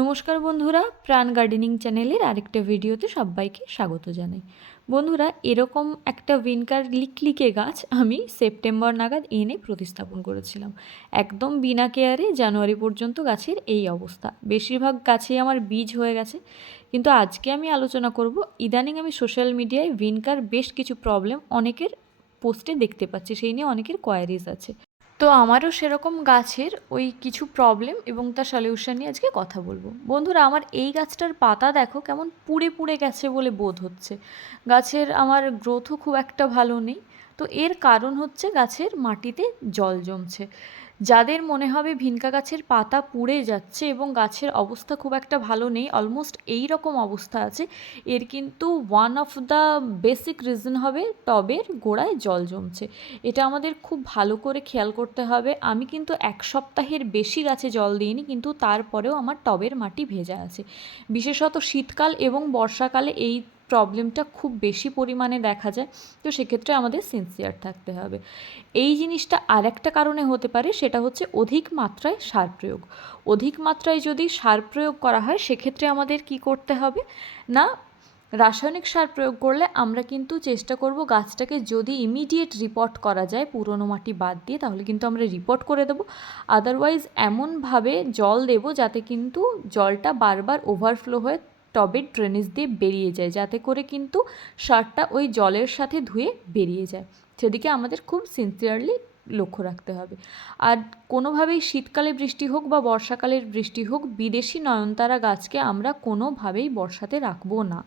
নমস্কার বন্ধুরা, প্রাণ গার্ডেনিং চ্যানেলের আরেকটা ভিডিওতে সবাইকে স্বাগত জানাই। বন্ধুরা, এরকম একটা উইনকার লিকলিকে গাছ আমি সেপ্টেম্বর নাগাদ এনে প্রতিস্থাপন করেছিলাম। একদম বিনা কেয়ারে জানুয়ারি পর্যন্ত গাছের এই অবস্থা। বেশিরভাগ গাছেই আমার বীজ হয়ে গেছে। কিন্তু আজকে আমি আলোচনা করব, ইদানিং আমি সোশ্যাল মিডিয়ায় উইনকার বেশ কিছু প্রবলেম অনেকের পোস্টে দেখতে পাচ্ছি, সেই নিয়ে অনেকের কোয়ারিজ আছে। তো আমারও সেরকম গাছের ওই কিছু প্রবলেম এবং তার সলিউশন নিয়ে আজকে কথা বলবো। বন্ধুরা, আমার এই গাছটার পাতা দেখো কেমন পুড়ে পুড়ে গেছে বলে বোধ হচ্ছে। গাছের আমার গ্রোথও খুব একটা ভালো নেই। তো এর কারণ হচ্ছে গাছের মাটিতে জল জমছে। যাদের মনে হবে ভিনকা গাছের পাতা পুড়ে যাচ্ছে এবং গাছের অবস্থা খুব একটা ভালো নেই, অলমোস্ট এই রকম অবস্থা আছে, এর কিন্তু one of the basic reason হবে টবের গোড়ায় জল জমছে। এটা আমাদের খুব ভালো করে খেয়াল করতে হবে। আমি কিন্তু 1 সপ্তাহের বেশি গাছে জল দিইনি, কিন্তু তারপরেও আমার টবের মাটি ভেজা আছে। বিশেষত শীতকাল এবং বর্ষাকালে এই প্রবলেমটা খুব বেশি পরিমাণে দেখা যায়। তো সেক্ষেত্রে আমাদের সিনসিয়ার থাকতে হবে। এই জিনিসটা আর একটা কারণে হতে পারে, সেটা হচ্ছে অধিক মাত্রায় সার প্রয়োগ। অধিক মাত্রায় যদি সার প্রয়োগ করা হয়, সেক্ষেত্রে আমাদের কি করতে হবে না, রাসায়নিক সার প্রয়োগ করলে আমরা কিন্তু চেষ্টা করব গাছটাকে যদি ইমিডিয়েট রিপোর্ট করা যায় পুরনো মাটি বাদ দিয়ে, তাহলে কিন্তু আমরা রিপোর্ট করে দেবো। আদারওয়াইজ এমনভাবে জল দেবো যাতে কিন্তু জলটা বারবার ওভারফ্লো হয়ে টবের ড্রেনেজ দিয়ে বেরিয়ে যায়, যাতে করে কিন্তু সারটা ওই জলের সাথে ধুয়ে বেরিয়ে যায়। সেদিকে আমাদের খুব সিনসিয়ারলি লক্ষ্য রাখতে হবে। আর কোনোভাবেই শীতকালে বৃষ্টি হোক বা বর্ষাকালের বৃষ্টি হোক, বিদেশি নয়নতারা গাছকে আমরা কোনোভাবেই বর্ষাতে রাখবো না।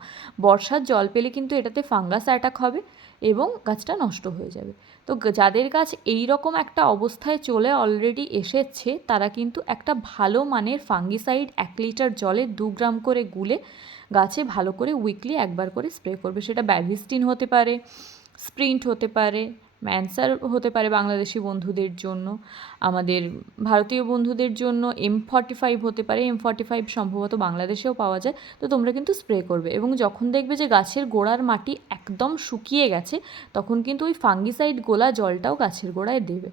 বর্ষার জল পেলে কিন্তু এটাতে ফাঙ্গাস অ্যাটাক হবে এবং গাছটা নষ্ট হয়ে যাবে। তো যাদের গাছ এই রকম একটা অবস্থায় চলে অলরেডি এসেছে, তারা কিন্তু একটা ভালো মানের ফাঙ্গিসাইড 1 লিটার জলে 2 গ্রাম করে গুলে গাছে ভালো করে উইকলি একবার করে স্প্রে করবে। সেটা ব্যাভিস্টিন হতে পারে, স্প্রিন্ট হতে পারে, ম্যানসার হতে পারে বাংলাদেশি বন্ধুদের জন্য, আমাদের ভারতীয় বন্ধুদের জন্য M45 হতে পারে। M45 সম্ভবত বাংলাদেশেও পাওয়া যায়। তো তোমরা কিন্তু স্প্রে করবে এবং যখন দেখবে যে গাছের গোড়ার মাটি একদম শুকিয়ে গেছে, তখন কিন্তু ওই ফাঙ্গিসাইড গোলা জলটাও গাছের গোড়ায় দেবে।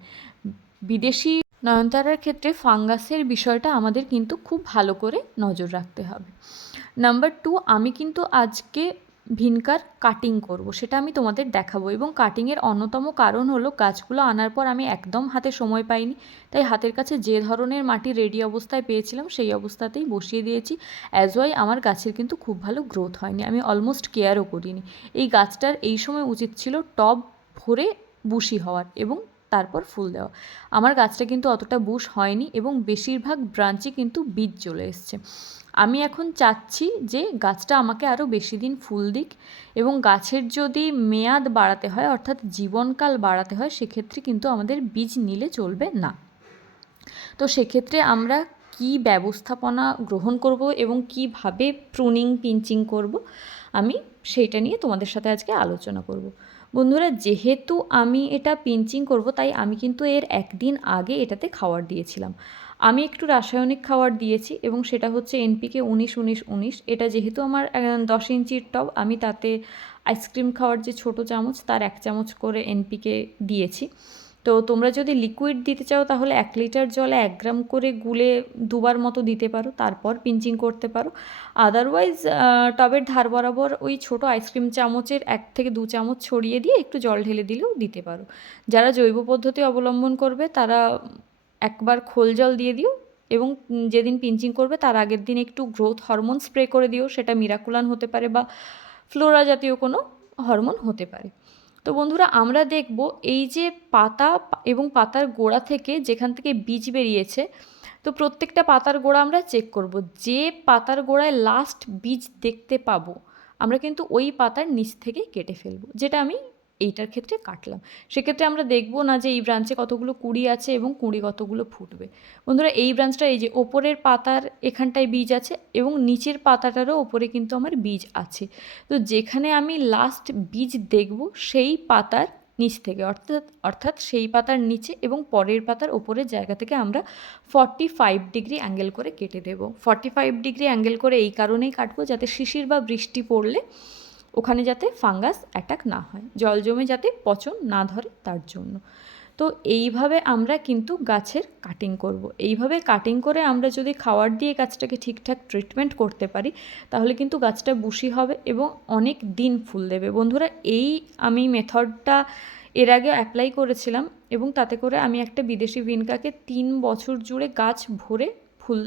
বিদেশি নয়নতারার ক্ষেত্রে ফাঙ্গাসের বিষয়টা আমাদের কিন্তু খুব ভালো করে নজর রাখতে হবে। নাম্বার 2, আমি কিন্তু আজকে ভিনকার কাটিং করব, সেটা আমি তোমাদের দেখাবো। এবং কাটিংয়ের অন্যতম কারণ হলো, গাছগুলো আনার পর আমি একদম হাতে সময় পাইনি, তাই হাতের কাছে যে ধরনের মাটি রেডি অবস্থায় পেয়েছিলাম সেই অবস্থাতেই বসিয়ে দিয়েছি। অ্যাজ ওয়াই আমার গাছের কিন্তু খুব ভালো গ্রোথ হয়নি, আমি অলমোস্ট কেয়ারও করিনি। এই গাছটার এই সময় উচিত ছিল টব ভরে বুশি হওয়ার এবং তারপর ফুল দেওয়া। আমার গাছটা কিন্তু অতটা বুশ হয়নি এবং বেশিরভাগ ব্রাঞ্চে কিন্তু বীজ চলে এসছে। আমি এখন চাচ্ছি যে গাছটা আমাকে আরও বেশি দিন ফুল দিক এবং গাছের যদি মেয়াদ বাড়াতে হয়, অর্থাৎ জীবনকাল বাড়াতে হয়, সেক্ষেত্রে কিন্তু আমাদের বীজ নিলে চলবে না। তো সেক্ষেত্রে আমরা কি ব্যবস্থাপনা গ্রহণ করব এবং কিভাবে প্রুনিং পিঞ্চিং করব, আমি সেইটা নিয়ে তোমাদের সাথে আজকে আলোচনা করব। বন্ধুরা, যেহেতু আমি এটা পিঞ্চিং করব, তাই আমি কিন্তু এর একদিন আগে এটাতে খাবার দিয়েছিলাম। আমি একটু রাসায়নিক খাবার দিয়েছি এবং সেটা হচ্ছে NPK 19-19-19। এটা যেহেতু আমার 10 ইঞ্চির টব, আমি তাতে আইসক্রিম খাওয়ার যে ছোটো চামচ, তার 1 চামচ করে NPK দিয়েছি। তো তোমরা যদি লিকুইড দিতে চাও, তাহলে 1 লিটার জলে 1 গ্রাম করে গুলে 2বার মতো দিতে পারো, তারপর পিঞ্চিং করতে পারো। আদারওয়াইজ টবের ধার বরাবর ওই ছোটো আইসক্রিম চামচের 1 থেকে 2 চামচ ছড়িয়ে দিয়ে একটু জল ঢেলে দিলেও দিতে পারো। যারা জৈব পদ্ধতি অবলম্বন করবে, তারা একবার খোল জল দিয়ে দিও এবং যেদিন পিঞ্চিং করবে তার আগের দিন একটু গ্রোথ হরমোন স্প্রে করে দিও। সেটা মিরাকুলান হতে পারে বা ফ্লোরা জাতীয় কোনো হরমোন হতে পারে। তো বন্ধুরা, আমরা দেখব এই যে পাতা এবং পাতার গোড়া থেকে যেখান থেকে বীজ বেরিয়েছে, তো প্রত্যেকটা পাতার গোড়া আমরা চেক করব। যে পাতার গোড়ায় লাস্ট বীজ দেখতে পাবো, আমরা কিন্তু ওই পাতার নিচ থেকে কেটে ফেলবো, যেটা আমি এইটার ক্ষেত্রে কাটলাম। সেক্ষেত্রে আমরা দেখব না যে এই ব্রাঞ্চে কতগুলো কুঁড়ি আছে এবং কুঁড়ি কতগুলো ফুটবে। বন্ধুরা, এই ব্রাঞ্চটা, এই যে ওপরের পাতার এখানটায় বীজ আছে এবং নিচের পাতাটারও ওপরে কিন্তু আমার বীজ আছে। তো যেখানে আমি লাস্ট বীজ দেখব, সেই পাতার নিচ থেকে, অর্থাৎ সেই পাতার নিচে এবং পরের পাতার ওপরের জায়গা থেকে আমরা 45 ডিগ্রি অ্যাঙ্গেল করে কেটে দেব। 45 ডিগ্রি অ্যাঙ্গেল করে এই কারণেই কাটবো, যাতে শিশির বা বৃষ্টি পড়লে ওখানে যাতে ফাঙ্গাস অ্যাটাক না হয়, জল জমে যাতে পচন না ধরে, তার জন্য। তো এইভাবে আমরা কিন্তু গাছের কাটিং করব। এইভাবে কাটিং করে আমরা যদি খাওয়ার দিয়ে গাছটাকে ঠিকঠাক ট্রিটমেন্ট করতে পারি তাহলে কিন্তু গাছটা বুশি হবে এবং অনেক দিন ফুল দেবে। বন্ধুরা, এই আমি মেথডটা এর আগে অ্যাপ্লাই করেছিলাম এবং তাতে করে আমি একটা বিদেশি ভিনকাকে 3 বছর জুড়ে গাছ ভরে ফুল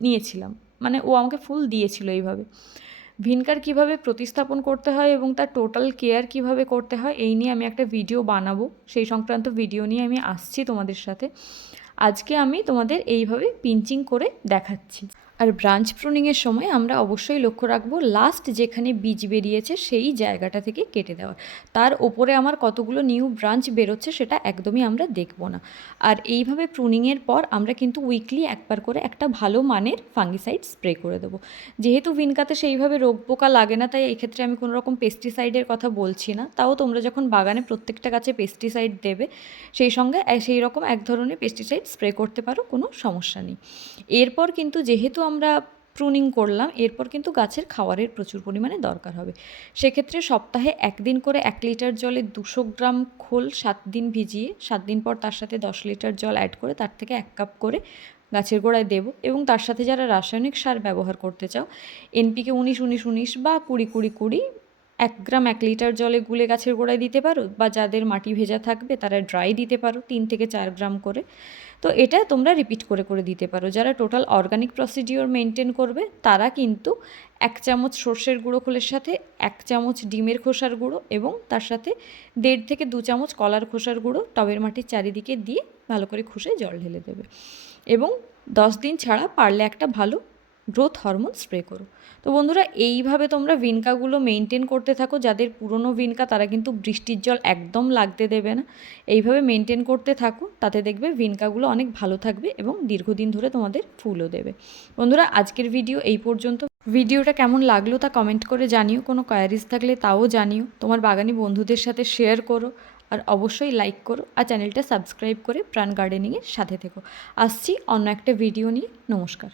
নিয়েছিলাম, মানে ও আমাকে ফুল দিয়েছিল এইভাবে। ভিনকার কিভাবে প্রতিস্থাপন করতে হয় এবং তার টোটাল কেয়ার কিভাবে করতে হয় এই নিয়ে আমি একটা ভিডিও বানাবো, সেই সংক্রান্ত ভিডিও নিয়ে আমি আসছি তোমাদের সাথে। আজকে আমি তোমাদের এইভাবে পিঞ্চিং করে দেখাচ্ছি। আর ব্রাঞ্চ প্রুনিংয়ের সময় আমরা অবশ্যই লক্ষ্য রাখবো লাস্ট যেখানে বীজ বেরিয়েছে সেই জায়গাটা থেকে কেটে দেওয়ার। তার ওপরে আমার কতগুলো নিউ ব্রাঞ্চ বেরোচ্ছে সেটা একদমই আমরা দেখব না। আর এইভাবে প্রুনিংয়ের পর আমরা কিন্তু উইকলি একবার করে একটা ভালো মানের ফাঙ্গিসাইড স্প্রে করে দেবো। যেহেতু ভিনকাতে সেইভাবে রোগ পোকা লাগে না, তাই এই ক্ষেত্রে আমি কোনো রকম পেস্টিসাইডের কথা বলছি না। তাও তোমরা যখন বাগানে প্রত্যেকটা গাছে পেস্টিসাইড দেবে সেই সঙ্গে সেই রকম এক ধরনের পেস্টিসাইড স্প্রে করতে পারো, কোনো সমস্যা নেই। এরপর কিন্তু যেহেতু আমরা প্রুনিং করলাম, এরপর কিন্তু গাছের খাবারের প্রচুর পরিমাণে দরকার হবে। সেক্ষেত্রে সপ্তাহে 1 দিন করে 1 লিটার জলে 200 গ্রাম খোল 7 দিন ভিজিয়ে 7 দিন পর তার সাথে 10 লিটার জল অ্যাড করে তার থেকে 1 কাপ করে গাছের গোড়ায় দেবো। এবং তার সাথে যারা রাসায়নিক সার ব্যবহার করতে চাও, NPK 19-19-19 বা 20-20-20 1 গ্রাম 1 লিটার জলে গুলে গাছের গোড়ায় দিতে পারো, বা যাদের মাটি ভেজা থাকবে তারা ড্রাই দিতে পারো 3 থেকে 4 গ্রাম করে। তো এটা তোমরা রিপিট করে করে দিতে পারো। যারা টোটাল অর্গানিক প্রসিডিওর মেনটেন করবে তারা কিন্তু 1 চামচ সর্ষের গুঁড়ো খোলের সাথে 1 চামচ ডিমের খোসার গুঁড়ো এবং তার সাথে 1.5 থেকে 2 চামচ কলার খোসার গুঁড়ো টবের মাটির চারিদিকে দিয়ে ভালো করে ঘষে জল ঢেলে দেবে এবং 10 দিন ছাড়া পারলে একটা ভালো গ্রোথ হরমোন স্প্রে করো। তো বন্ধুরা, এইভাবে তোমরা ভিনকাগুলো মেনটেন করতে থাকো। যাদের পুরনো ভিনকা তারা কিন্তু বৃষ্টির জল একদম লাগতে দেবে না। এইভাবে মেনটেন করতে থাকো, তাতে দেখবে ভিনকাগুলো অনেক ভালো থাকবে এবং দীর্ঘদিন ধরে তোমাদের ফুলও দেবে। বন্ধুরা, আজকের ভিডিও এই পর্যন্ত। ভিডিওটা কেমন লাগলো তা কমেন্ট করে জানিও। কোনো কোয়ারিজ থাকলে তাও জানিও। তোমার বাগানি বন্ধুদের সাথে শেয়ার করো আর অবশ্যই লাইক করো আর চ্যানেলটা সাবস্ক্রাইব করে প্রাণ গার্ডেনিংয়ের সাথে থেকো। আসছি অন্য একটা ভিডিও নিয়ে। নমস্কার।